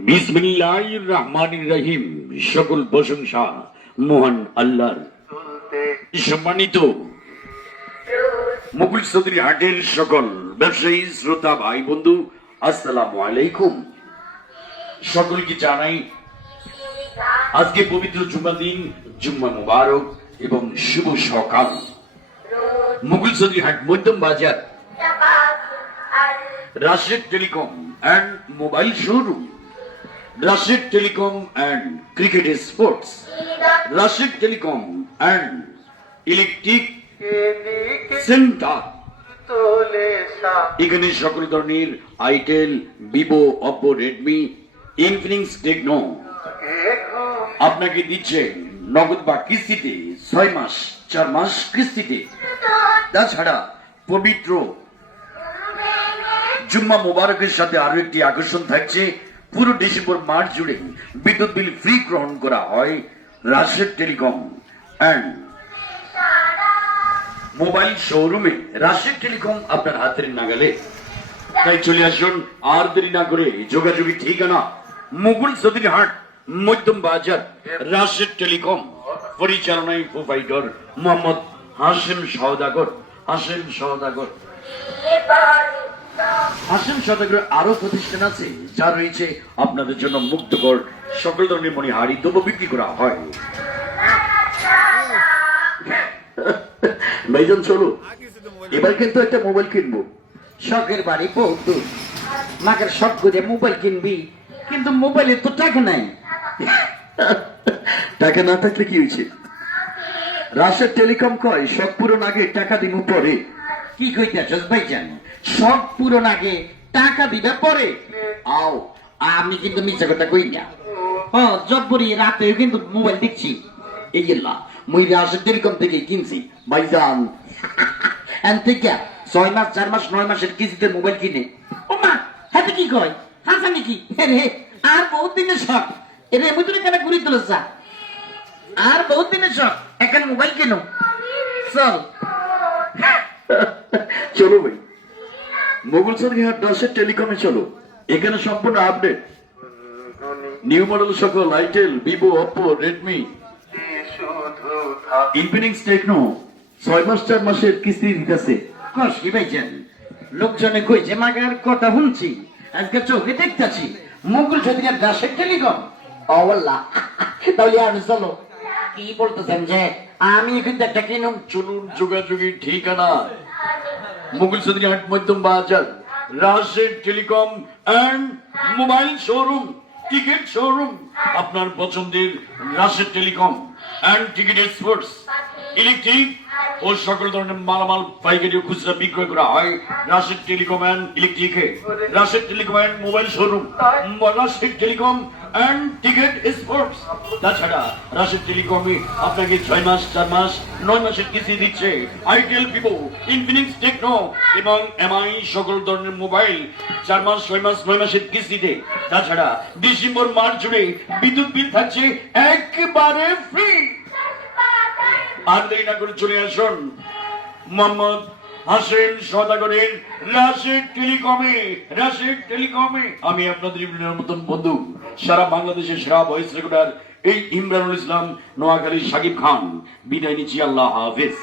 বিসমিল্লাহির রহমানির রহিম সকল প্রশংসা মহান আল্লাহর। সম্মানিত মুকুল চৌধুরী হাটের সকল ব্যবসায়ী, শ্রোতা, ভাই, বন্ধু, আসসালামু আলাইকুম। সকলকে জানাই আজকে পবিত্র জুম্মা দিন, জুম্মা মুবারক এবং শুভ সকাল। মুকুল চৌধুরী হাট মধ্যম বাজার Rashed telecom and mobile showroom. Rashed telecom and cricket sports. Rashed telecom and electric centre. এখানে সকল ধরনের itel, Vivo, Oppo, Redmi, Infinix, Tecno আপনাকে দিচ্ছে নগদ বা কিস্তিতে ছয় মাস, চার মাস কিস্তিতে। তাছাড়া পবিত্র জুম্মা মোবারকের সাথে আরও একটি আকর্ষণ থাকছে। পুরো ডিসেম্বর মাস জুড়ে বিদ্যুৎ বিল ফ্রি গ্রহণ করা হয় রাশেদ টেলিকম অ্যান্ড মোবাইল শোরুমে রাশেদ টেলিকম আপনার হাতের নাগালে। তাই চলে আসুন, আর দেরি না করে যোগাযোগী ঠিকানা মুঘল সদির হাট, মধ্যম বাজার রাশেদ টেলিকম পরিচালনায় প্রোভাইডার মোহাম্মদ হাসিম সওদাগর। হাসিম সওদাগর। হাসিম সওদাগরের আরও প্রতিষ্ঠান আছে যা রয়েছে আপনাদের জন্য মুক্তকর সকল ধরনের মণিহারি দ্রব্য বিক্রি করা হয়। ভাইজান চলো এবার কিন্তু একটা মোবাইল কিনবো। শখের বাড়ি বহুত মাকের শখ করে মোবাইল কিনবি কিন্তু মোবাইলে তো টাকা নাই। টাকা না থাকলে কি হয়েছে? রাশের টেলিকম কয় সব পূরণ আগে টাকা দিব পরে। কি কইতেছস ভাইজান সব পূরণ আগে টাকা দিবে পরে? আও, আমি কিন্তু মিথ্যা কথা কই না। ও জব্বরি রাতেও কিন্তু মোবাইল দেখছি। এই গেলা মুই রাশের টেলিকম থেকে কিনছি ভাইজান এন থেকে ছয় মাস, চার মাস, নয় মাসের কিস্তিতে মোবাইল কিনে। ও মা, হাতে কি কয়? হাসা নাকি রে, আর বহুত দিনের শখ এরে মুই তোর এখানে ঘুরি তুলেছ আর বহুত দিনের শখ, এখন মোবাইল কেন? চল। চলো ভাই। মোগল সরকার রাশের টেলিকমে চলো। এখানে সম্পূর্ণ আপডেট নিউ মডেল সকল itel Vivo Oppo Redmi Infinix Tecno ছয় মাস চার মাসের কিস্তি দিতেছে কষ্টি ভাইজান লোকজনে কইছে মাগার কথা শুনছি। আজকে চোখে দেখতেছি মুকুল সদিকার দাসের টেলিকম অবল্লা তাহলে আর চলো। কি বলতেছেন যে আমি কিন্তু একটা কিনুম চলুন, যোগাযোগের ঠিকানা। মুঘল সদরি হাট মধ্যম বাজার Rashed telecom and mobile showroom, ticket showroom. আপনার পছন্দের Rashed telecom and ticket exports, electric ও সকল ধরনের মালামাল, পাইকারি খুচরা বিক্রয় করা হয় Rashed telecom and ইলেকট্রিকে। Rashed telecom and mobile showroom Rashed telecom and ticket sports তাছাড়া রাশেদ টেলিকমে আপনাকে ছয় মাস, চার মাস, নয় মাসের কিস্তি দিচ্ছে আইটেল ভিভো, ইনফিনিক্স টেকনো এবং এমআই সকল ধরনের মোবাইল চার মাস, ছয় মাস, নয় মাসের কিস্তিতে। তাছাড়া ডিসেম্বর মাস জুড়ে বিদ্যুৎ বিল থাকছে একেবারে ফ্রি আর দেরি না করে চলে আসুন মোহাম্মদ হাসেন সদাগরের রাশেদ টেলিকমে রাশেদ টেলিকমে। আমি আপনাদের ইমরানের মতন বন্ধু, সারা বাংলাদেশের সেরা ভয়েস রেকর্ডার এই ইমরানুল ইসলাম নোয়াখালী সাকিব খান। বিদায় নিচ্ছি, আল্লাহ হাফেজ।